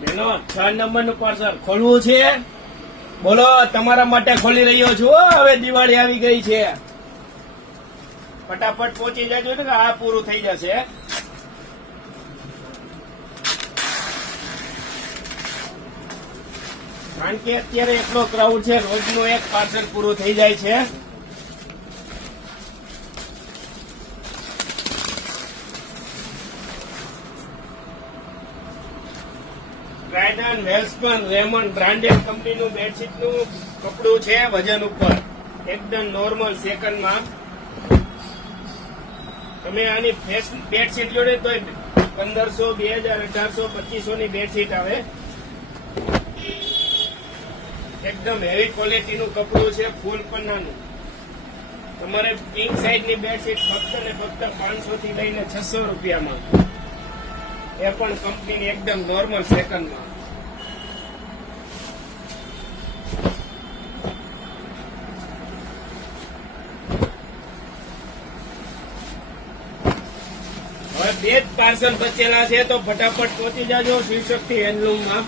બેનો 6 નંબરનું પાર્સલ ખોલવું છે? બોલો, તમારા માટે ખોલી રહ્યો છું હો. હવે દિવાળી આવી ગઈ છે, ફટાફટ પહોંચી જાજો ને આ પૂરું થઈ જશે. કારણ કે અત્યારે એટલો ક્રાઉડ છે, રોજનું એક પાર્સલ પૂરું થઈ જાય છે. ટ્રાઇડન, વેલ્સપન, રેમન્ડ બ્રાન્ડેડ કંપનીનું બેડશીટનું કપડું છે, વજન ઉપર એકદમ નોર્મલ સેકન્ડમાં. તમે આની ફેસ બેડશીટ જોડે તો 1500, 2000, 1800, 2500 ની બેડશીટ આવે. એકદમ હેવી ક્વોલિટીનું કપડું છે, ફૂલ પન્નાનું. તમારે કિંગ સાઇઝની બેડશીટ ફક્ત ને ફક્ત 500 થી લઈને 600 રૂપિયામાં, એ પણ કંપનીની એકદમ નોર્મલ સેકન્ડમાં. હવે 2 જ પાર્સલ બચેલા છે, તો ફટાફટ પહોંચી જાજો શિવશક્તિ હેન્ડલૂમમાં.